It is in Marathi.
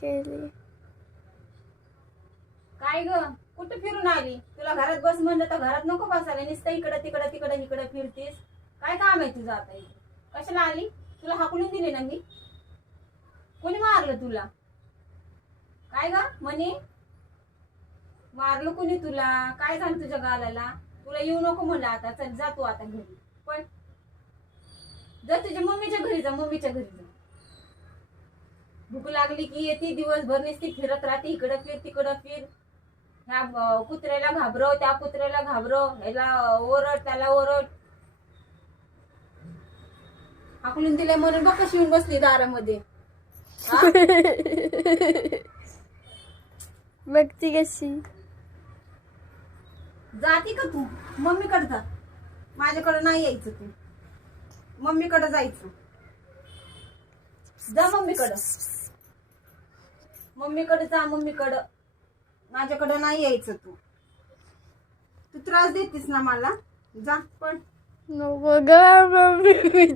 केली. काय ग कुठे फिरून आली? तुला घरात बस म्हणलं तर घरात नको बसायला, नुसतं इकडं तिकडं तिकडं इकडं फिरतीस. काय काम आहे तुझं आता इथे? कशाला आली? तुला हाकलून दिले ना मी? कोणी मारलं तुला? काय ग म्हणे मारलं कोणी तुला? काय झालं तुझ्या गालाला? तुला येऊ नको म्हणलं, आता चल जा तू आता घरी. पण जा तुझ्या मम्मीच्या घरी जा, मम्मीच्या घरी जा. भूक लागली की येते दिवसभर नुसती फिरत राहते, इकडं फिर तिकडं फिर. ह्या कुत्र्याला घाबरव, त्या कुत्र्याला घाबरव, ह्याला ओरड त्याला ओरड. हाकलून दिले म्हणून बघ कशी येऊन बसली दारामध्ये. हा? बघती कशी. जाती का तू? मम्मीकडे जा. माझ्याकडे नाही यायचं तू. मम्मीकडे जायचं. जा मम्मीकडं. मम्मीकडे जा, मम्मीकडं. माझ्याकडे नाही यायचं तू. तू त्रास देतीस ना मला. जा पण. नको ग मम्मी.